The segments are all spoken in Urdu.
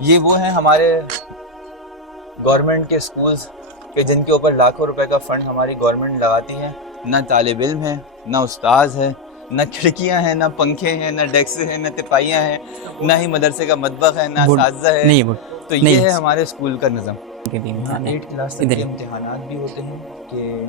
یہ وہ ہیں ہمارے گورنمنٹ کے سکولز کہ جن کے اوپر لاکھوں روپے کا فنڈ ہماری گورنمنٹ لگاتی ہے. نہ طالب علم ہے، نہ استاذ ہے، نہ کھڑکیاں ہیں، نہ پنکھے ہیں، نہ ڈیسک ہیں، نہ تپائیاں ہیں، نہ ہی مدرسے کا مطبخ ہے، نہ اساتذہ ہے. تو یہ ہے ہمارے اسکول کا نظم. یہاں 8 کلاس تک کے امتحانات بھی ہوتے ہیں کہ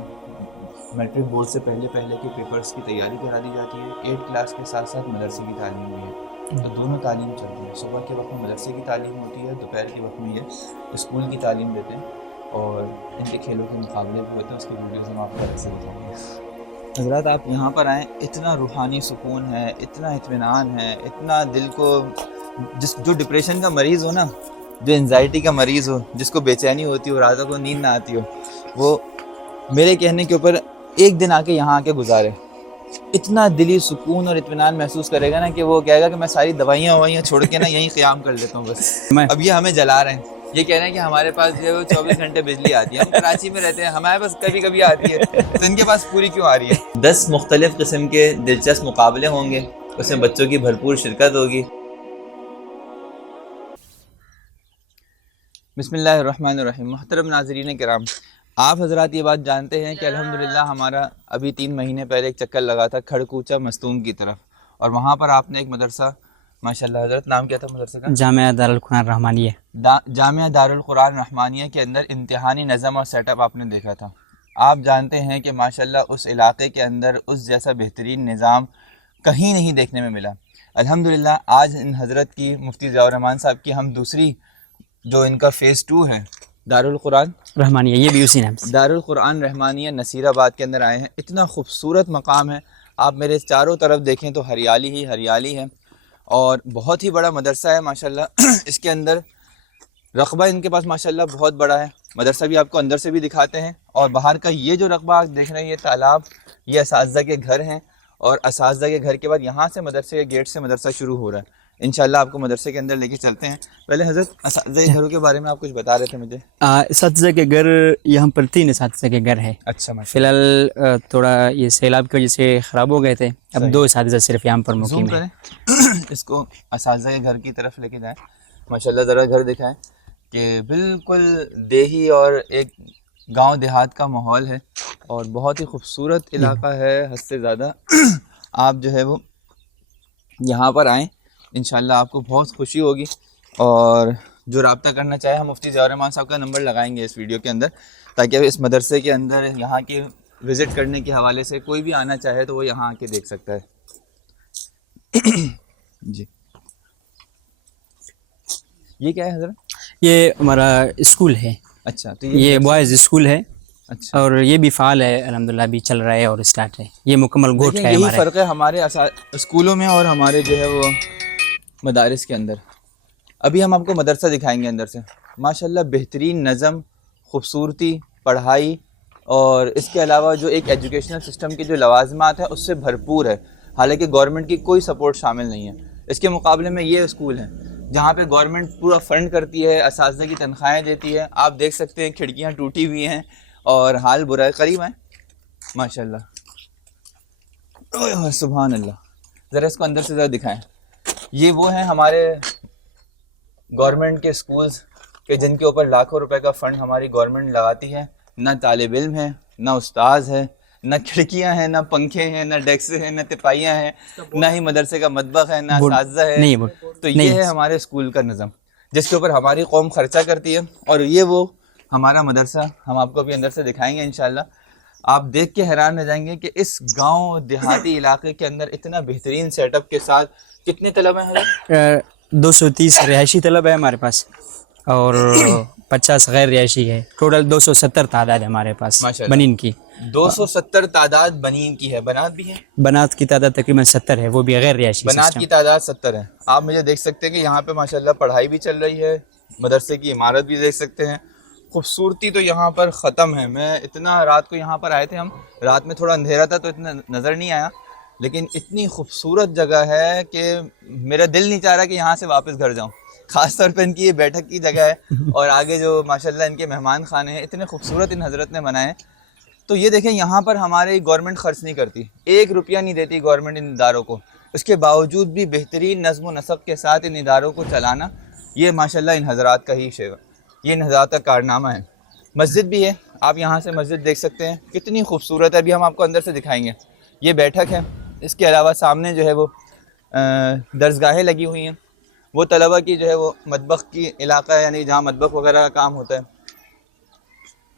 میٹرک بورڈ سے پہلے کے پیپرز کی تیاری کرا دی جاتی ہے. 8 کلاس کے ساتھ ساتھ مدرسے کی تعلیم بھی ہے، تو دونوں تعلیم چلتی ہے. صبح کے وقت میں مدرسے کی تعلیم ہوتی ہے، دوپہر کے وقت میں یہ اسکول کی تعلیم دیتے ہیں، اور ان کے کھیلوں کے مقابلے بھی ہوتے ہیں. اس کے ویڈیوز ہم آپ کو الگ سے دکھائیں گے. حضرات آپ یہاں پر آئیں، اتنا روحانی سکون ہے، اتنا اطمینان ہے، اتنا دل کو جو ڈپریشن کا مریض ہو نا، جو انزائٹی کا مریض ہو، جس کو بے چینی ہوتی ہو، راتوں کو نیند نہ آتی ہو، وہ میرے کہنے کے اوپر ایک دن آ کے یہاں آ کے گزارے. اتنا دلی سکون اور اطمینان محسوس کرے گا نا کہ وہ کہے گا کہ میں ساری دوائیاں چھوڑ کے نا یہیں قیام کر لیتا ہوں بس. اب یہ ہمیں جلا رہے ہیں، یہ کہہ رہے ہیں کہ ہمارے پاس جو ہے وہ 24 گھنٹے بجلی آتی ہے. ہم کراچی میں رہتے ہیں، ہمارے پاس کبھی کبھی آتی ہے، تو ان کے پاس پوری کیوں آ رہی ہے؟ 10 مختلف قسم کے دلچسپ مقابلے ہوں گے، اس میں بچوں کی بھرپور شرکت ہوگی. بسم اللہ الرحمن الرحیم. محترم ناظرین کرام، آپ حضرات یہ بات جانتے ہیں کہ الحمدللہ ہمارا ابھی 3 مہینے پہلے ایک چکر لگا تھا کھڑکوچہ مستونگ کی طرف، اور وہاں پر آپ نے ایک مدرسہ، ماشاءاللہ حضرت نام کیا تھا مدرسے کا؟ جامعہ دارالقرآن رحمانیہ. جامعہ دارالقرآن رحمانیہ کے اندر انتہائی نظم اور سیٹ اپ آپ نے دیکھا تھا. آپ جانتے ہیں کہ ماشاءاللہ اس علاقے کے اندر اس جیسا بہترین نظام کہیں نہیں دیکھنے میں ملا. الحمدللہ آج ان حضرت کی، مفتی ضیاء الرحمن صاحب کی، ہم دوسری جو ان کا فیز 2 ہے دارالقرآن رحمانیہ، یہ بھی اسی نام سے دارالقرآن رحمانیہ نصیر آباد کے اندر آئے ہیں. اتنا خوبصورت مقام ہے، آپ میرے چاروں طرف دیکھیں تو ہریالی ہی ہریالی ہے، اور بہت ہی بڑا مدرسہ ہے ماشاءاللہ. اس کے اندر رقبہ ان کے پاس ماشاءاللہ بہت بڑا ہے. مدرسہ بھی آپ کو اندر سے بھی دکھاتے ہیں، اور باہر کا یہ جو رقبہ آپ دیکھ رہے ہیں، یہ تالاب، یہ اساتذہ کے گھر ہیں، اور اساتذہ کے گھر کے بعد یہاں سے مدرسے کے گیٹ سے مدرسہ شروع ہو رہا ہے. انشاءاللہ آپ کو مدرسے کے اندر لے کے چلتے ہیں. پہلے حضرت اساتذہ کے گھروں کے بارے میں آپ کچھ بتا رہے تھے مجھے. اساتذہ کے گھر یہاں پر 3 اساتذہ کے گھر ہے. اچھا فی الحال تھوڑا یہ سیلاب کی وجہ سے خراب ہو گئے تھے، اب 2 اساتذہ صرف یہاں پر مقیم ہیں. اس کو اساتذہ کے گھر کی طرف لے کے جائیں. ماشاءاللہ ذرا گھر دکھائیں کہ بالکل دیہی اور ایک گاؤں دیہات کا ماحول ہے، اور بہت ہی خوبصورت علاقہ ہے حد سے زیادہ. آپ جو ہے وہ یہاں پر آئیں، انشاءاللہ آپ کو بہت خوشی ہوگی. اور جو رابطہ کرنا چاہے، ہم مفتی ضیاء الرحمن صاحب کا نمبر لگائیں گے اس ویڈیو کے اندر، تاکہ اس مدرسے کے اندر یہاں کی وزٹ کرنے کے حوالے سے کوئی بھی آنا چاہے تو وہ یہاں آ کے دیکھ سکتا ہے. جی یہ کیا ہے حضرت؟ یہ ہمارا اسکول ہے. اچھا، تو یہ بوائز اسکول ہے. اچھا، اور یہ بھی فعال ہے الحمدللہ، بھی چل رہا ہے اور اسٹارٹ ہے. یہ مکمل گوٹ ہے یہی ہمارے. فرق ہے ہمارے اسکولوں میں اور ہمارے جو ہے وہ مدارس کے اندر. ابھی ہم آپ کو مدرسہ دکھائیں گے اندر سے. ماشاءاللہ بہترین نظم، خوبصورتی، پڑھائی، اور اس کے علاوہ جو ایک ایجوکیشنل سسٹم کے جو لوازمات ہیں اس سے بھرپور ہے. حالانکہ گورنمنٹ کی کوئی سپورٹ شامل نہیں ہے. اس کے مقابلے میں یہ اسکول ہے جہاں پہ گورنمنٹ پورا فنڈ کرتی ہے، اساتذہ کی تنخواہیں دیتی ہے. آپ دیکھ سکتے ہیں کھڑکیاں ٹوٹی ہوئی ہیں اور حال برا ہے. قریب ہیں ماشاءاللہ، سبحان اللہ. ذرا اس کو اندر سے ذرا دکھائیں. یہ وہ ہیں ہمارے گورنمنٹ کے سکولز کہ جن کے اوپر لاکھوں روپے کا فنڈ ہماری گورنمنٹ لگاتی ہے. نہ طالب علم ہے، نہ استاذ ہے، نہ کھڑکیاں ہیں، نہ پنکھے ہیں، نہ ڈیسک ہیں، نہ تپائیاں ہیں، نہ ہی مدرسے کا مطبخ ہے، نہ اساتذہ ہے. تو یہ ہے ہمارے اسکول کا نظم جس کے اوپر ہماری قوم خرچہ کرتی ہے. اور یہ وہ ہمارا مدرسہ ہم آپ کو ابھی اندر سے دکھائیں گے انشاءاللہ. آپ دیکھ کے حیران رہ جائیں گے کہ اس گاؤں دیہاتی علاقے کے اندر اتنا بہترین سیٹ اپ کے ساتھ کتنے طلب ہیں حضرت؟ 230 رہائشی طلب ہے ہمارے پاس، اور 50 غیر رہائشی ہے. ٹوٹل 270 تعداد ہے ہمارے پاس بنین کی. 270 تعداد بنین کی ہے. بنات بھی ہے؟ بنات کی تعداد تقریباً 70 ہے، وہ بھی غیر رہائشی بنات سسٹم. کی تعداد 70 ہے. آپ مجھے دیکھ سکتے ہیں کہ یہاں پہ ماشاءاللہ پڑھائی بھی چل رہی ہے، مدرسے کی عمارت بھی دیکھ سکتے ہیں. خوبصورتی تو یہاں پر ختم ہے. میں اتنا رات کو یہاں پر آئے تھے ہم، رات میں تھوڑا اندھیرا تھا تو اتنا نظر نہیں آیا، لیکن اتنی خوبصورت جگہ ہے کہ میرا دل نہیں چاہ رہا کہ یہاں سے واپس گھر جاؤں. خاص طور پہ ان کی یہ بیٹھک کی جگہ ہے، اور آگے جو ماشاءاللہ ان کے مہمان خانے ہیں اتنے خوبصورت ان حضرت نے بنائے ہیں. تو یہ دیکھیں یہاں پر ہماری گورنمنٹ خرچ نہیں کرتی، 1 روپیہ نہیں دیتی گورنمنٹ ان اداروں کو. اس کے باوجود بھی بہترین نظم و نسق کے ساتھ ان اداروں کو چلانا یہ ماشاءاللہ ان حضرات کا ہی شیوا، یہ ان حضرات کا کارنامہ ہے۔ مسجد بھی ہے، آپ یہاں سے مسجد دیکھ سکتے ہیں کتنی خوبصورت ہے، ابھی ہم آپ کو اندر سے دکھائیں گے۔ یہ بیٹھک ہے، اس کے علاوہ سامنے جو ہے وہ درسگاہیں لگی ہوئی ہیں، وہ طلبہ کی جو ہے وہ مطبخ کی علاقہ ہے، یعنی جہاں مطبخ وغیرہ کا کام ہوتا ہے۔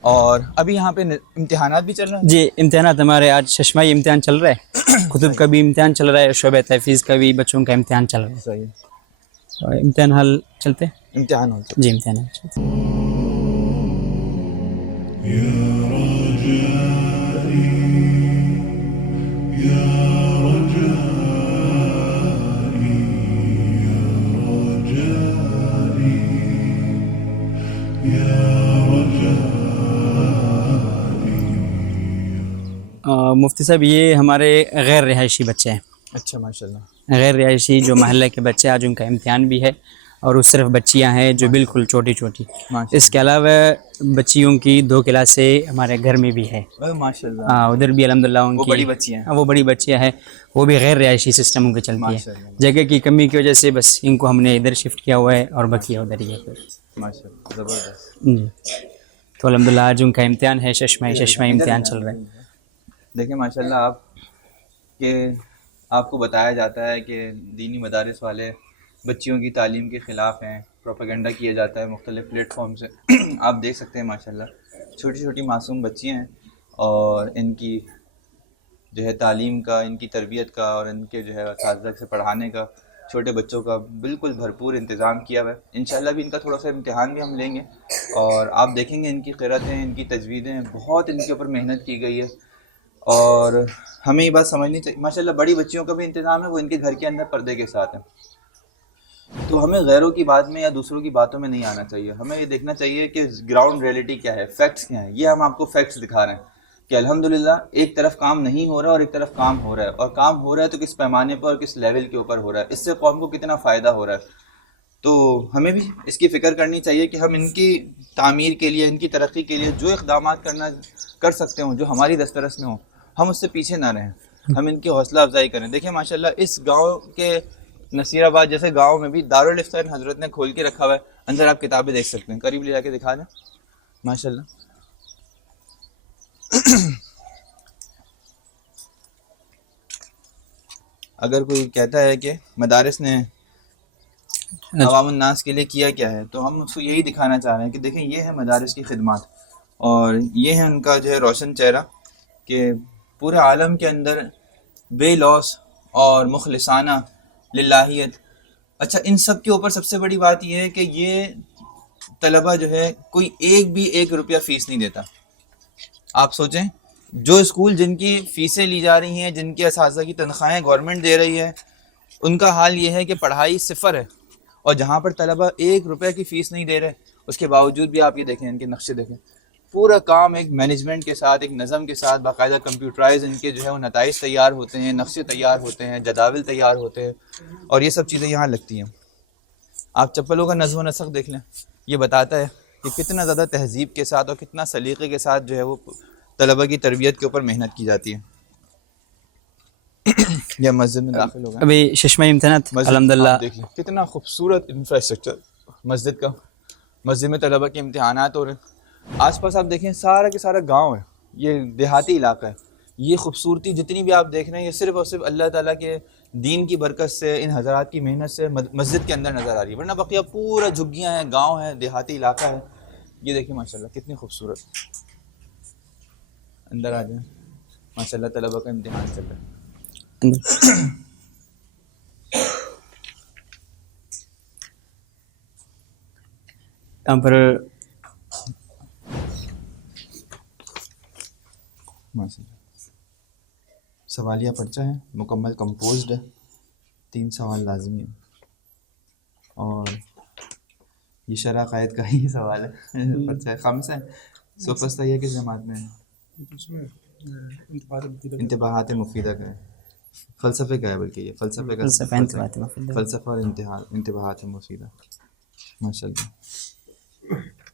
اور ابھی یہاں پہ امتحانات بھی چل رہے ہیں جی امتحانات ہمارے آج ششمائی امتحان چل رہا ہے، کتب کا بھی امتحان چل رہا ہے، شعبہ تحفیظ کا بھی بچوں کا امتحان چل رہا ہے۔ صحیح، اور امتحان حال چلتے ہیں؟ امتحان ہوتا ہے۔ جی امتحان حال چلتے ہیں۔ مفتی صاحب یہ ہمارے غیر رہائشی بچے ہیں، اچھا ماشاءاللہ، غیر رہائشی جو محلے کے بچے، آج ان کا امتحان بھی ہے، اور وہ صرف بچیاں ہیں جو بالکل چھوٹی چھوٹی۔ اس کے علاوہ بچیوں کی 2 کلاسیں ہمارے گھر میں بھی ہے، ماشاءاللہ، ادھر بھی الحمدللہ ان وہ کی بڑی بچیاں ہیں، وہ بڑی بچیاں ہیں، وہ بھی غیر رہائشی سسٹموں کی چلتی ہے۔ ماشاءاللہ، جگہ کی کمی کی وجہ سے بس ان کو ہم نے ادھر شفٹ کیا ہوا ہے، اور بقیہ ادھر ہی ہے۔ ماشاءاللہ، زبردست۔ جی تو الحمدللہ آج ان کا امتحان ہے، ششمائی امتحان چل رہا ہے۔ دیکھیں ماشاءاللہ آپ کو بتایا جاتا ہے کہ دینی مدارس والے بچیوں کی تعلیم کے خلاف ہیں، پروپیگنڈا کیا جاتا ہے مختلف پلیٹ فارم سے۔ آپ دیکھ سکتے ہیں ماشاءاللہ چھوٹی چھوٹی معصوم بچیاں ہیں، اور ان کی جو ہے تعلیم کا، ان کی تربیت کا، اور ان کے جو ہے اساتذہ سے پڑھانے کا، چھوٹے بچوں کا بالکل بھرپور انتظام کیا ہوا ہے۔ انشاءاللہ بھی ان کا تھوڑا سا امتحان بھی ہم لیں گے، اور آپ دیکھیں گے ان کی قرأتیں، ان کی تجویدیں، بہت ان کے اوپر محنت کی گئی ہے۔ اور ہمیں یہ بات سمجھنی چاہیے، ماشاءاللہ بڑی بچیوں کا بھی انتظام ہے، وہ ان کے گھر کے اندر پردے کے ساتھ ہیں۔ تو ہمیں غیروں کی بات میں یا دوسروں کی باتوں میں نہیں آنا چاہیے، ہمیں یہ دیکھنا چاہیے کہ گراؤنڈ ریئلٹی کیا ہے، فیکٹس کیا ہیں۔ یہ ہم آپ کو فیکٹس دکھا رہے ہیں کہ الحمدللہ ایک طرف کام نہیں ہو رہا ہے اور ایک طرف کام ہو رہا ہے، اور کام ہو رہا ہے تو کس پیمانے پر اور کس لیول کے اوپر ہو رہا ہے، اس سے قوم کو کتنا فائدہ ہو رہا ہے۔ تو ہمیں بھی اس کی فکر کرنی چاہیے کہ ہم ان کی تعمیر کے لیے، ان کی ترقی کے لیے جو اقدامات کر سکتے ہوں، جو ہماری دسترس میں ہوں، ہم اس سے پیچھے نہ رہیں، ہم ان کی حوصلہ افزائی کریں۔ دیکھیں ماشاءاللہ اس گاؤں کے نصیر آباد جیسے گاؤں میں بھی دارالفتاء حضرت نے کھول کے رکھا ہوا ہے، اندر آپ کتابیں دیکھ سکتے ہیں، قریب لے جا کے دکھا دیں ماشاءاللہ۔ اگر کوئی کہتا ہے کہ مدارس نے عوام الناس کے لیے کیا ہے، تو ہم اس کو یہی دکھانا چاہ رہے ہیں کہ دیکھیں یہ ہے مدارس کی خدمات، اور یہ ہے ان کا جو ہے روشن چہرہ کہ پورے عالم کے اندر بے لوث اور مخلصانہ للہیت۔ اچھا ان سب کے اوپر سب سے بڑی بات یہ ہے کہ یہ طلبہ جو ہے کوئی ایک روپیہ فیس نہیں دیتا۔ آپ سوچیں جو اسکول جن کی فیسیں لی جا رہی ہیں، جن کے اساتذہ کی تنخواہیں گورنمنٹ دے رہی ہے، ان کا حال یہ ہے کہ پڑھائی صفر ہے، اور جہاں پر طلبہ 1 روپے کی فیس نہیں دے رہے، اس کے باوجود بھی آپ یہ دیکھیں، ان کے نقشے دیکھیں، پورا کام ایک مینجمنٹ کے ساتھ، ایک نظم کے ساتھ، باقاعدہ کمپیوٹرائز ان کے جو ہے وہ نتائج تیار ہوتے ہیں، نقشے تیار ہوتے ہیں، جداول تیار ہوتے ہیں، اور یہ سب چیزیں یہاں لگتی ہیں۔ آپ چپلوں کا نظم و نسق دیکھ لیں، یہ بتاتا ہے کہ کتنا زیادہ تہذیب کے ساتھ اور کتنا سلیقے کے ساتھ جو ہے وہ طلبہ کی تربیت کے اوپر محنت کی جاتی ہے۔ یہ مسجد میں داخل ہو گئے، ابھی ششمائی امتحانات الحمدللہ دیکھ لیں کتنا خوبصورت انفراسٹرکچر مسجد کا، مسجد میں طلبہ کے امتحانات ہو رہے ہیں۔ آس پاس آپ دیکھیں سارا کے سارا گاؤں ہے، یہ دیہاتی علاقہ ہے۔ یہ خوبصورتی جتنی بھی آپ دیکھ رہے ہیں یہ صرف اور صرف اللہ تعالیٰ کے دین کی برکت سے، ان حضرات کی محنت سے مسجد کے اندر نظر آ رہی ہے، ورنہ بقیہ پورا جھگیاں ہیں، گاؤں ہے، دیہاتی علاقہ ہے۔ یہ دیکھیں ماشاءاللہ کتنی خوبصورت، اندر آ جائیں ماشاءاللہ طلبہ کا امتحان چل رہا ہے۔ یہاں پر سوالیہ پرچہ ہے، مکمل کمپوزڈ ہے، 3 سوال لازمی ہے، اور یہ شرح قائد کا ہی سوال ہے، پرچہ ہے، خامس ہے، سوفسطہ یہ کس جماعت میں ہے؟ انتباہات مفیدہ کا ہے، فلسفے کا ہے، بلکہ یہ فلسفے کا فلسفہ اور انتباہات مفیدہ، ماشاءاللہ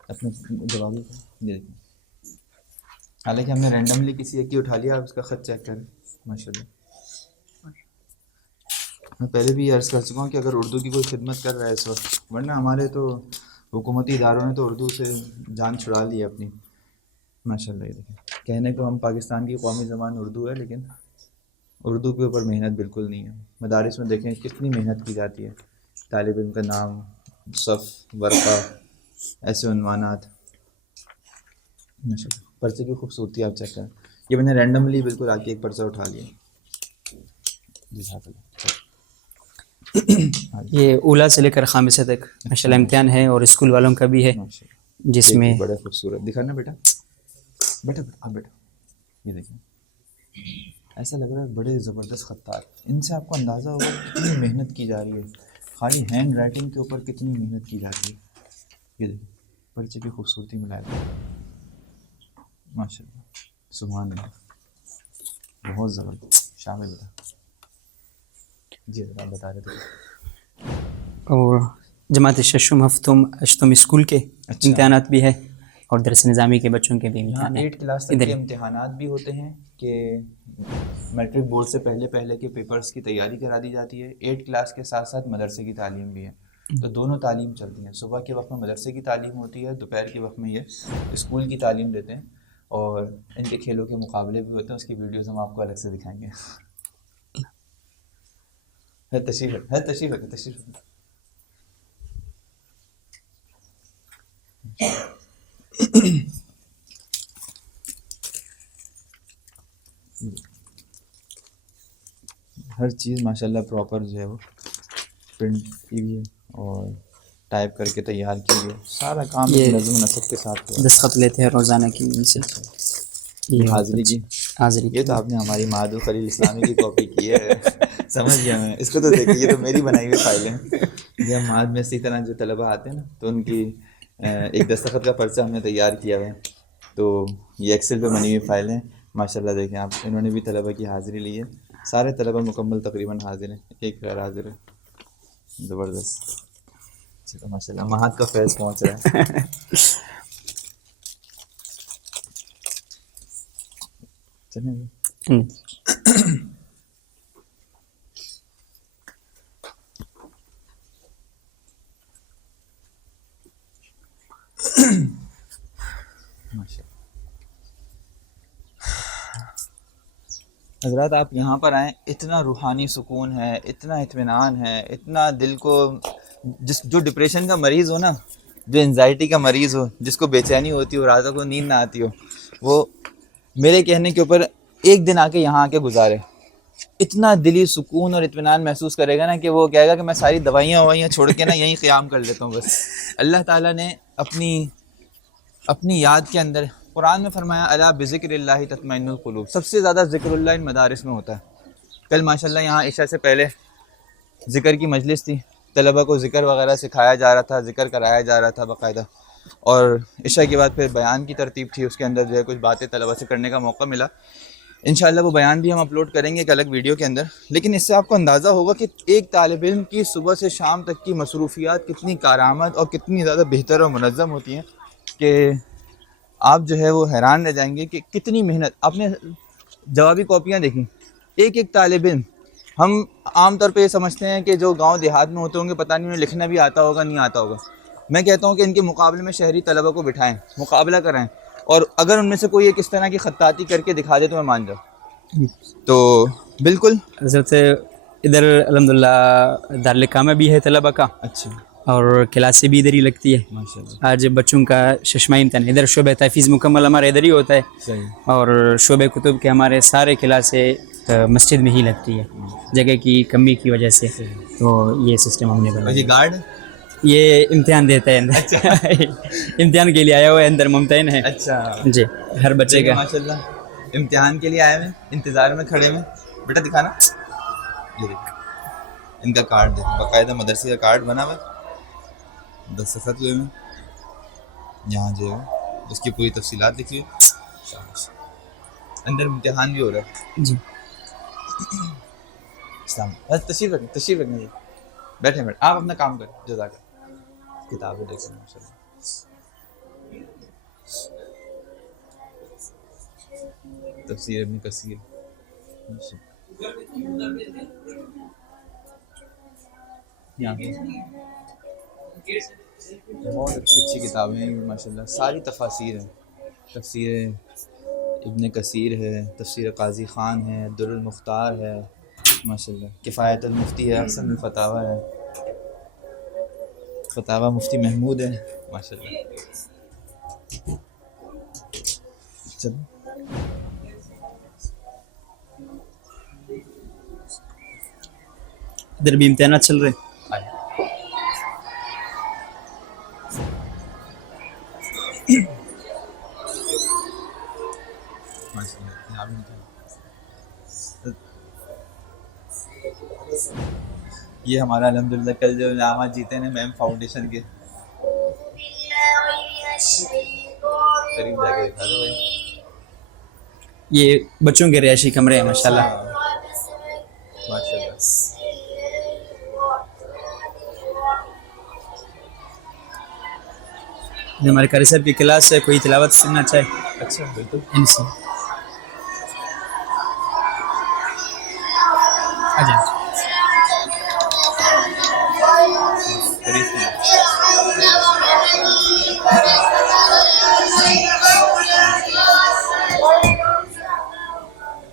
اپنے جوابی دیکھیں، حالانکہ ہم نے رینڈملی کسی ایک کی اٹھا لیا، آپ اس کا خط چیک کریں ماشاءاللہ۔ میں پہلے بھی عرض کر چکا ہوں کہ اگر اردو کی کوئی خدمت کر رہا ہے اس وقت، ورنہ ہمارے تو حکومتی اداروں نے تو اردو سے جان چھڑا لی ہے اپنی. ماشاء اللہ. یہ دیکھیں، کہنے کو ہم پاکستان کی قومی زبان اردو ہے، لیکن اردو کے اوپر محنت بالکل نہیں ہے. مدارس میں دیکھیں کتنی محنت کی جاتی ہے، طالب علم کا نام، صف، ورقہ، ایسے عنوانات. ماشاء اللہ. پرچے کی خوبصورتی آپ چیک کریں. یہ میں نے رینڈملی بالکل آ کے ایک پرچہ اٹھا لیا. جزاک اللہ. یہ اولا سے لے کر خامسہ تک ماشاء اللہ امتحان ہے، اور اسکول والوں کا بھی ہے ماشاء جس اللہ. میں بڑے خوبصورت دکھانا بیٹا، بیٹا آپ بیٹا. یہ دیکھیں، ایسا لگ رہا ہے بڑے زبردست خطار. ان سے آپ کو اندازہ ہوگا کتنی محنت کی جا رہی ہے، خالی ہینڈ رائٹنگ کے اوپر کتنی محنت کی جاتی ہے. یہ دیکھیں پرچے کی خوبصورتی ملا دی. ماشاء اللہ، سبحان اللہ، بہت زبردست. شامل بیٹا. جی آپ بتا رہے تھے. اور جماعت ششم ہفتم اشتم اسکول کے اچھا. امتحانات بھی ہے، اور درس نظامی کے بچوں کے بھی یہاں امتحان ہیں 8 کلاس تک ادھر کے ہی. امتحانات بھی ہوتے ہیں کہ میٹرک بورڈ سے پہلے کے پیپرز کی تیاری کرا دی جاتی ہے. 8 کلاس کے ساتھ ساتھ مدرسے کی تعلیم بھی ہے، تو دونوں تعلیم چلتی ہیں. صبح کے وقت میں مدرسے کی تعلیم ہوتی ہے، دوپہر کے وقت میں یہ اسکول کی تعلیم دیتے ہیں. اور ان کے کھیلوں کے مقابلے بھی ہوتے ہیں، اس کی ویڈیوز ہم آپ کو الگ سے دکھائیں گے. ہے تشریف ہے تشریف ہے تشریف. ہر چیز ماشاءاللہ پراپر جو ہے وہ پرنٹ کی ہوئی ہے اور ٹائپ کر کے تیار کی ہوئی ہے. سارا کام یہ نظم و نسق کے ساتھ ہوا ہے. دستخط لیتے ہیں روزانہ کی ان سے. یہ حاضری کی، حاضری یہ تو آپ نے ہماری معہد الخلیل اسلامی کی کاپی کی ہے. سمجھ گیا میں. اس کو تو دیکھیے، یہ تو میری بنائی ہوئی فائلیں ہیں. یہ ہم معہد میں اسی طرح جو طلبہ آتے ہیں نا، تو ان کی ایک دستخط کا پرچہ ہم نے تیار کیا ہوا ہے. تو یہ ایکسل پہ بنی ہوئی فائلیں ماشاء اللہ. دیکھیں آپ، انہوں نے بھی طلبہ کی حاضری لی ہے. سارے طلبہ مکمل تقریباً حاضر ہیں، ایک غیر حاضر ہے. زبردست. چلو ماشاء اللہ، معہد کا فیض پہنچ رہا ہے. چلیں. حضرات آپ یہاں پر آئیں، اتنا روحانی سکون ہے، اتنا اطمینان ہے، اتنا دل کو جو ڈپریشن کا مریض ہو نا، جو انزائٹی کا مریض ہو، جس کو بے چینی ہوتی ہو، راتوں کو نیند نہ آتی ہو، وہ میرے کہنے کے اوپر ایک دن آ کے یہاں آ کے گزارے. اتنا دلی سکون اور اطمینان محسوس کرے گا نا کہ وہ کہے گا کہ میں ساری دوائیاں چھوڑ کے نا یہیں قیام کر لیتا ہوں بس. اللہ تعالیٰ نے اپنی یاد کے اندر قرآن میں فرمایا الا بذکر اللہ تطمئن القلوب. سب سے زیادہ ذکر اللہ ان مدارس میں ہوتا ہے. کل ماشاءاللہ یہاں عشاء سے پہلے ذکر کی مجلس تھی، طلبہ کو ذکر وغیرہ سکھایا جا رہا تھا، ذکر کرایا جا رہا تھا باقاعدہ. اور عشاء کے بعد پھر بیان کی ترتیب تھی، اس کے اندر جو ہے کچھ باتیں طلبہ سے کرنے کا موقع ملا. انشاءاللہ وہ بیان بھی ہم اپلوڈ کریں گے ایک الگ ویڈیو کے اندر. لیکن اس سے آپ کو اندازہ ہوگا کہ ایک طالب علم کی صبح سے شام تک کی مصروفیات کتنی کارآمد اور کتنی زیادہ بہتر اور منظم ہوتی ہیں کہ آپ جو ہے وہ حیران رہ جائیں گے کہ کتنی محنت. آپ نے جوابی کاپیاں دیکھیں، ایک طالب علم. ہم عام طور پہ یہ سمجھتے ہیں کہ جو گاؤں دیہات میں ہوتے ہوں گے پتہ نہیں انہیں لکھنا بھی آتا ہوگا نہیں آتا ہوگا. میں کہتا ہوں کہ ان کے مقابلے میں شہری طلبہ کو بٹھائیں، مقابلہ کرائیں، اور اگر ان میں سے کوئی ایک اس طرح کی خطاطی کر کے دکھا دے تو میں مان جاؤں. تو بالکل حضرت ادھر الحمدللہ دارالقامہ بھی ہے طلبہ کا، اچھا اور کلاسیں بھی ادھر ہی لگتی ہے. ماشاء اللہ. آج بچوں کا ششمائی امتحان ادھر شعبہ تحفیظ مکمل ہمارا ادھر ہی ہوتا ہے، صحیح. اور شعبہ کتب کے ہمارے سارے کلاسیں مسجد میں ہی لگتی ہے جگہ کی کمی کی وجہ سے. تو یہ سسٹم ہم نے اور بنایا. یہ گارڈ یہ امتحان دیتا ہے اندر. امتحان کے لیے آیا ہوا ہے اندر، ممتحن ہے. اچھا جی ہر بچے کا. ماشاء اللہ امتحان کے لیے آئے ہوئے، انتظار میں کھڑے ہوئے. بیٹا دکھانا. یہ دیکھ ان کا کارڈ دیکھ، باقاعدہ مدرسے کا کارڈ بنا ہوا، دستخط ہوئے میں، یہاں جو ہے اس کی پوری تفصیلات لکھی ہوئی. اندر امتحان بھی ہو رہا ہے. جی اسلام تشریف رکھیں بیٹھے آپ اپنا کام کریں. جزاک اللہ. کتابیں دیکھیں ماشاء اللہ. تفسیر ابن کثیر. یہاں پہ بہت اچھی اچھی کتابیں ہیں ماشاء اللہ، ساری تفاسیر ہیں. تفسیر ابن کثیر ہے، تفسیر قاضی خان ہے، در المختار ہے ماشاء اللہ، کفایت المفتی ہے، احسن الفتاوی ہے، فتاوی مفتی محمود ہے ماشاء اللہ. چلو ادھر بھی امتحانات چل رہے ہیں. آئے. ماشاء اللہ یہاں بھی امتحان. یہ ہمارا الحمدللہ کل جو انعامات جیتے ہیں میم فاؤنڈیشن کے، قریب جا کے دکھا دو بھائی. یہ بچوں کے رہائشی کمرے ہیں ماشاء اللہ. ماشاء اللہ. یہ ہمارے قاری صاحب کی کلاس ہے، کوئی تلاوت سننا چاہے اچھا بالکل. ان سے آ جائیں. قریب سے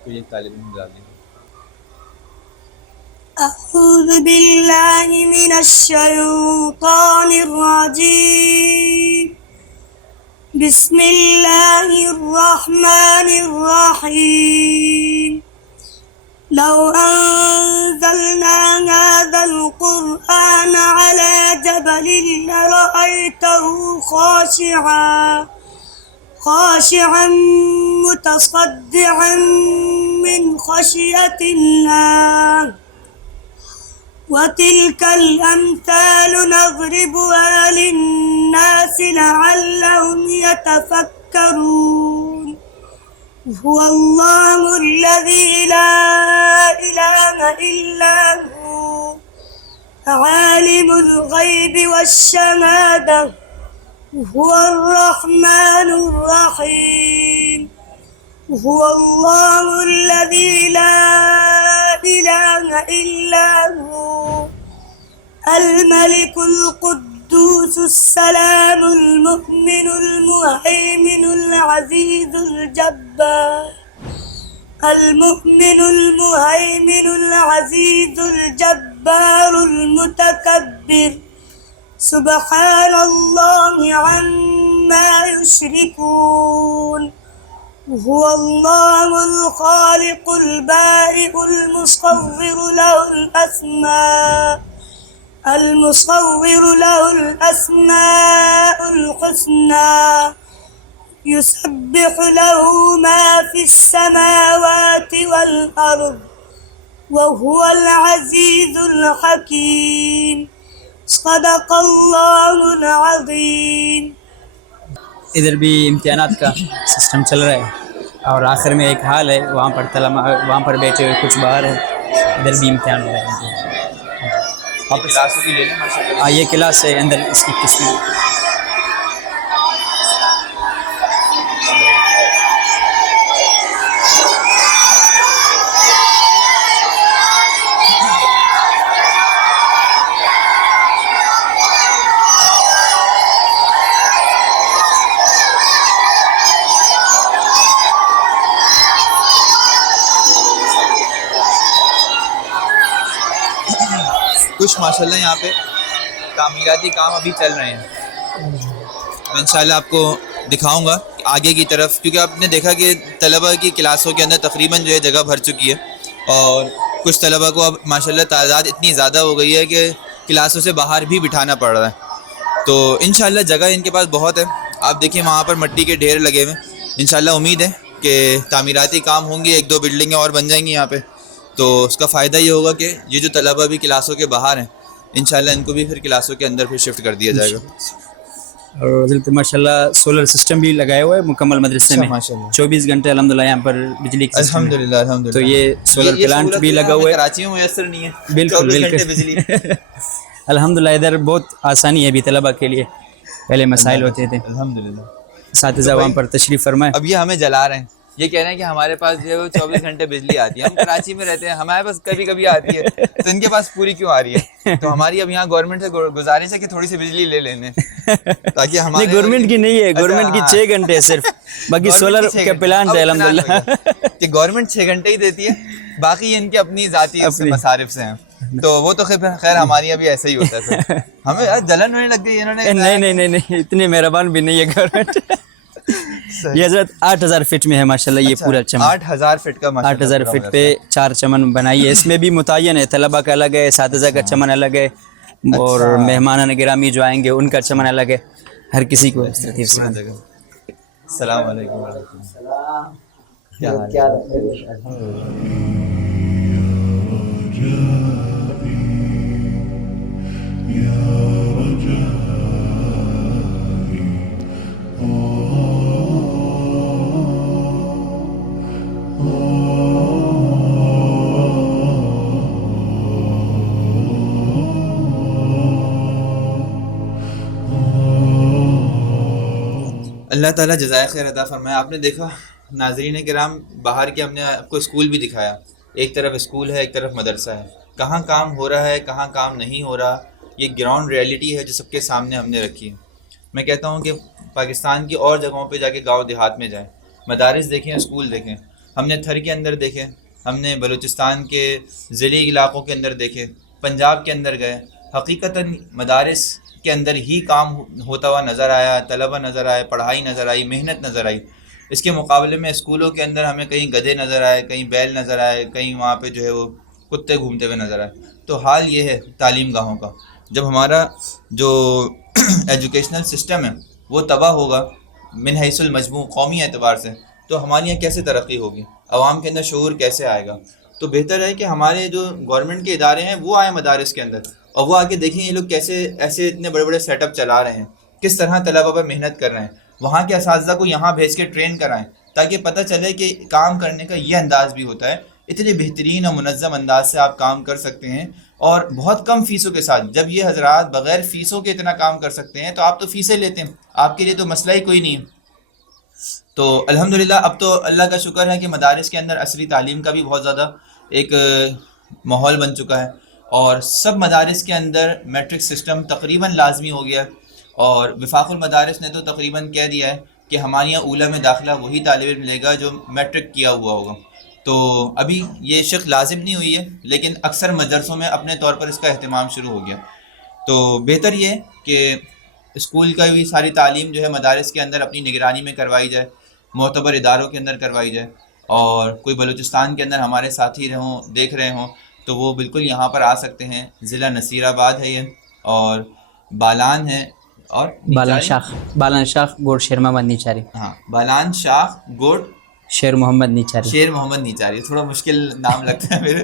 کوئی ایک طالب علم بلا دیں. أعوذ بالله من الشيطان الرجيم بسم الله الرحمن الرحيم لو أنزلنا هذا القرآن على جبل لرأيته خاشعا متصدعا من خشية الله وتلك الأمثال نضربها للناس لعلهم يتفكرون هو الله الذي لا إله إلا هو عالم الغيب والشهادة هو الرحمن الرحيم هو الله الذي لا إله إلا هو الملك القدوس السلام المؤمن المهيمن العزيز الجبار المؤمن المهيمن العزيز الجبار المتكبر سبحان الله عما يشركون هو الله الخالق البارئ المصور له الأسماء الحسنى يسبح له ما في السماوات والأرض وهو العزيز الحكيم صدق الله العظيم. ادھر بھی امتحانات کا سسٹم چل رہا ہے اور آخر میں ایک حال ہے، وہاں پر بیٹھے ہوئے کچھ باہر ہے. ادھر بھی امتحان ہو رہا ہے. آپ کلاسوں کی لے لیں ماشاء اللہ. یہ کلاس ہے اندر اس کی قسم. کچھ ماشاءاللہ یہاں پہ تعمیراتی کام ابھی چل رہے ہیں. میں انشاءاللہ آپ کو دکھاؤں گا آگے کی طرف، کیونکہ آپ نے دیکھا کہ طلبہ کی کلاسوں کے اندر تقریباً جو ہے جگہ بھر چکی ہے، اور کچھ طلبہ کو اب ماشاءاللہ تعداد اتنی زیادہ ہو گئی ہے کہ کلاسوں سے باہر بھی بٹھانا پڑ رہا ہے. تو انشاءاللہ جگہ ان کے پاس بہت ہے. آپ دیکھیں وہاں پر مٹی کے ڈھیر لگے ہوئے ہیں. انشاءاللہ امید ہے کہ تعمیراتی کام ہوں گے، ایک دو بلڈنگیں اور بن جائیں گی یہاں پہ. تو اس کا فائدہ یہ ہوگا کہ یہ جو طلبہ بھی کلاسوں کے باہر ہیں انشاءاللہ ان کو بھی پھر کلاسوں کے اندر پھر شفٹ کر دیا جائے گا. اور حضرت ماشاءاللہ سولر سسٹم بھی لگایا ہوا ہے مکمل مدرسے میں. 24 گھنٹے الحمدللہ یہاں پر بجلی کی الحمدللہ الحمدللہ. تو یہ سولر پلانٹ بھی لگا ہوا ہے. کراچی میں میسر نہیں ہے. بالکل 24 گھنٹے بالکل بجلی. الحمدللہ ادھر بہت آسانی ہے ابھی طلبہ کے لیے، پہلے مسائل ہوتے تھے. الحمدللہ. اساتذہ وہاں پر تشریف فرمائے. اب یہ ہمیں جلا رہے ہیں. یہ کہہ رہے ہیں کہ ہمارے پاس جو ہے وہ 24 گھنٹے بجلی آتی ہے, ہم کراچی میں رہتے ہیں, ہمارے پاس کبھی کبھی آتی ہے, تو ان کے پاس پوری کیوں آ رہی ہے؟ تو ہماری اب یہاں گورنمنٹ سے گزارش ہے کہ تھوڑی سی بجلی لے لینے تاکہ ہمارے گورنمنٹ کی نہیں ہے, گورنمنٹ کی 6 گھنٹے صرف, باقی سولر کے پلانٹ ہے الحمدللہ. کہ گورنمنٹ 6 گھنٹے ہی دیتی ہے, باقی یہ ان کے اپنی ذاتی اس سے مصارف سے ہیں. تو وہ تو خیر ہمارے یہاں بھی ایسا ہی ہوتا ہے. پھر ہمیں یار جلن ہونے لگ گئی, انہوں نے نہیں اتنی مہربان بھی نہیں ہے گورنمنٹ. یہ حضرت 8000 فٹ میں ہے ماشاءاللہ یہ پورا چمن. 8000 فٹ کا 8000 فٹ پہ 4 چمن بنائی ہے. اس میں بھی متعین ہے, طلبہ کا الگ ہے, اساتذہ کا چمن الگ ہے, اور مہمان گرامی جو آئیں گے ان کا چمن الگ ہے. ہر کسی کو اس ترتیب سے. السلام علیکم ورحمۃ اللہ. کیا اللہ تعالیٰ جزائے خیر عطا فرمائے. آپ نے دیکھا ناظرین کرام, باہر کے ہم نے آپ کو اسکول بھی دکھایا, ایک طرف اسکول ہے, ایک طرف مدرسہ ہے. کہاں کام ہو رہا ہے, کہاں کام نہیں ہو رہا, یہ گراؤنڈ ریئلٹی ہے جو سب کے سامنے ہم نے رکھی ہے. میں کہتا ہوں کہ پاکستان کی اور جگہوں پہ جا کے گاؤں دیہات میں جائیں, مدارس دیکھیں, اسکول دیکھیں. ہم نے تھر کے اندر دیکھے, ہم نے بلوچستان کے ضلعی علاقوں کے اندر دیکھے, پنجاب کے اندر گئے. حقیقتاً مدارس کے اندر ہی کام ہوتا ہوا نظر آیا, طلبہ نظر آئے, پڑھائی نظر آئی, محنت نظر آئی. اس کے مقابلے میں اسکولوں کے اندر ہمیں کہیں گدھے نظر آئے, کہیں بیل نظر آئے, کہیں وہاں پہ جو ہے وہ کتے گھومتے ہوئے نظر آئے. تو حال یہ ہے تعلیم گاہوں کا. جب ہمارا جو ایجوکیشنل سسٹم ہے وہ تباہ ہوگا من حیث المجموع قومی اعتبار سے, تو ہمارے یہاں کیسے ترقی ہوگی, عوام کے اندر شعور کیسے آئے گا؟ تو بہتر ہے کہ ہمارے جو گورنمنٹ کے ادارے ہیں وہ آئیں مدارس کے اندر, اور وہ آ کے دیکھیں یہ لوگ کیسے ایسے اتنے بڑے بڑے سیٹ اپ چلا رہے ہیں, کس طرح طلبہ پر محنت کر رہے ہیں. وہاں کے اساتذہ کو یہاں بھیج کے ٹرین کرائیں تاکہ پتہ چلے کہ کام کرنے کا یہ انداز بھی ہوتا ہے. اتنے بہترین اور منظم انداز سے آپ کام کر سکتے ہیں, اور بہت کم فیسوں کے ساتھ. جب یہ حضرات بغیر فیسوں کے اتنا کام کر سکتے ہیں تو آپ تو فیسیں لیتے ہیں, آپ کے لیے تو مسئلہ ہی کوئی نہیں ہے. تو الحمدللہ اب تو اللہ کا شکر ہے کہ مدارس کے اندر عصری تعلیم کا بھی بہت زیادہ ایک ماحول بن چکا ہے, اور سب مدارس کے اندر میٹرک سسٹم تقریباً لازمی ہو گیا. اور وفاق المدارس نے تو تقریباً کہہ دیا ہے کہ ہمارے یہاں اولیٰ میں داخلہ وہی طالب علم لے گا جو میٹرک کیا ہوا ہوگا. تو ابھی یہ شق لازم نہیں ہوئی ہے, لیکن اکثر مدرسوں میں اپنے طور پر اس کا اہتمام شروع ہو گیا. تو بہتر یہ کہ اسکول کا بھی ساری تعلیم جو ہے مدارس کے اندر اپنی نگرانی میں کروائی جائے, معتبر اداروں کے اندر کروائی جائے. اور کوئی بلوچستان کے اندر ہمارے ساتھی دیکھ رہے ہوں تو وہ بالکل یہاں پر آ سکتے ہیں. ضلع نصیر آباد ہے یہ, اور بالان ہے, اور بالان شاخ گوڑ شیر محمد نیچاری. ہاں, بالان شاخ گوڑ شیر محمد نیچاری. تھوڑا مشکل نام لگتا ہے میرے,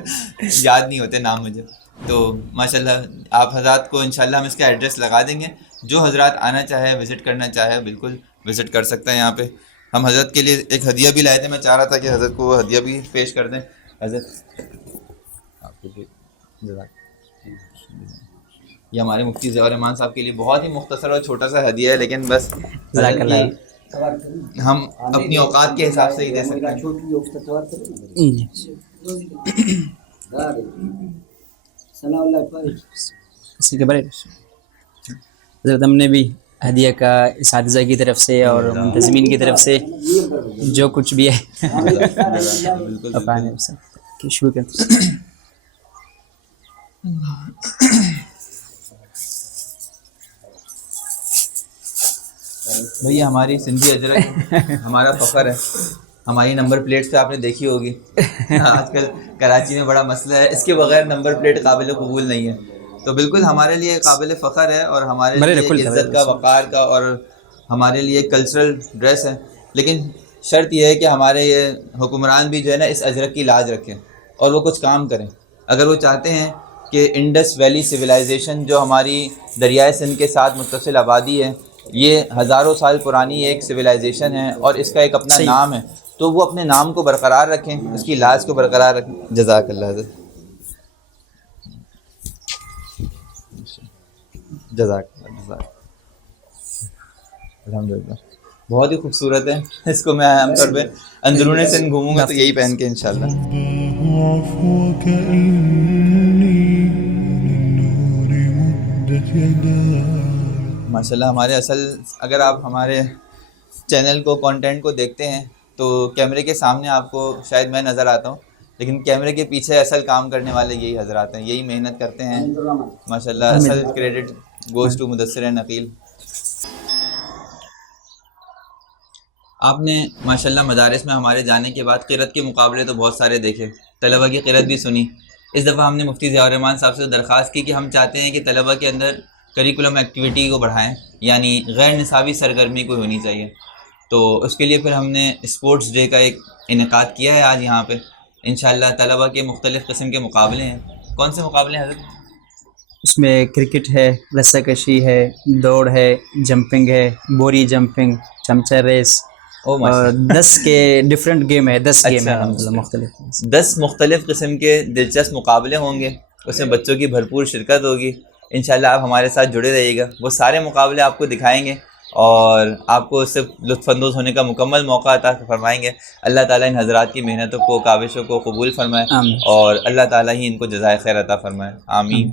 یاد نہیں ہوتے نام مجھے. تو ماشاءاللہ آپ حضرات کو انشاءاللہ ہم اس کا ایڈریس لگا دیں گے. جو حضرات آنا چاہے, وزٹ کرنا چاہے, بالکل وزٹ کر سکتا ہے یہاں پہ. ہم حضرت کے لیے ایک ہدیہ بھی لائے تھے, میں چاہ رہا تھا کہ حضرت کو وہ ہدیہ بھی پیش کر دیں. حضرت آپ کو یہ ہمارے مفتی ضیاء الرحمان صاحب کے لیے بہت ہی مختصر اور چھوٹا سا ہدیہ ہے, لیکن بس ہم اپنی اوقات کے حساب سے ہی دے سکتے ہیں. حضرت ہم نے بھی ہدیہ کا اساتذہ کی طرف سے اور منتظمین کی طرف سے جو کچھ بھی ہے شروع کرتے. بھئی ہماری سندھی اجرک ہمارا فخر ہے. ہماری نمبر پلیٹس پہ آپ نے دیکھی ہوگی, آج کل کراچی میں بڑا مسئلہ ہے, اس کے بغیر نمبر پلیٹ قابل قبول نہیں ہے. تو بالکل ہمارے لیے قابل فخر ہے, اور ہمارے لیے عزت کا, وقار کا, اور ہمارے لیے کلچرل ڈریس ہے. لیکن شرط یہ ہے کہ ہمارے یہ حکمران بھی جو ہے نا اس اجرک کی لاج رکھیں اور وہ کچھ کام کریں. اگر وہ چاہتے ہیں کہ انڈس ویلی سویلائزیشن جو ہماری دریائے سندھ کے ساتھ متصل آبادی ہے, یہ ہزاروں سال پرانی ایک سویلائزیشن ہے اور اس کا ایک اپنا نام ہے, تو وہ اپنے نام کو برقرار رکھیں, اس کی لاج کو برقرار رکھیں. جزاک اللہ حضرت, جزاک اللہ, الحمدللہ. بہت ہی خوبصورت ہے. اس کو میں عام طور پہ اندرون سندھ گھوموں گا تو یہی پہن کے انشاءاللہ. عفوك إني للنور مدت يداي. ماشاء اللہ ہمارے اگر آپ ہمارے چینل کو کانٹینٹ کو دیکھتے ہیں تو کیمرے کے سامنے آپ کو شاید میں نظر آتا ہوں، لیکن کیمرے کے پیچھے اصل کام کرنے والے یہی حضرات ہیں، یہی محنت کرتے ہیں. ماشاء اللہ اصل credit goes to Mudassar and Aqeel. آپ نے ماشاء اللہ مدارس میں ہمارے جانے کے بعد قرأت کے مقابلے تو بہت سارے دیکھے، طلبہ کی قرأت بھی سنی. اس دفعہ ہم نے مفتی ضیاء الرحمن صاحب سے درخواست کی کہ ہم چاہتے ہیں کہ طلبہ کے اندر کریکولم ایکٹیویٹی کو بڑھائیں، یعنی غیر نصابی سرگرمی کوئی ہونی چاہیے. تو اس کے لیے پھر ہم نے اسپورٹس ڈے کا ایک انعقاد کیا ہے آج یہاں پہ. انشاءاللہ طلبہ کے مختلف قسم کے مقابلے ہیں. کون سے مقابلے ہیں حضرت؟ اس میں کرکٹ ہے، رسہ کشی ہے، دوڑ ہے، جمپنگ ہے، بوری جمپنگ، چمچہ ریس، اور 10 کے ڈفرینٹ گیم ہے. 10 گیم ہے الحمدللہ مختلف. 10 مختلف قسم کے دلچسپ مقابلے ہوں گے، اس میں بچوں کی بھرپور شرکت ہوگی. انشاءاللہ آپ ہمارے ساتھ جڑے رہیے گا. وہ سارے مقابلے آپ کو دکھائیں گے اور آپ کو اس سے لطف اندوز ہونے کا مکمل موقع عطا فرمائیں گے. اللہ تعالیٰ ان حضرات کی محنتوں کو، کاوشوں کو قبول فرمائے آمین. اور اللہ تعالیٰ ہی ان کو جزائے خیر عطا فرمائے. آمین.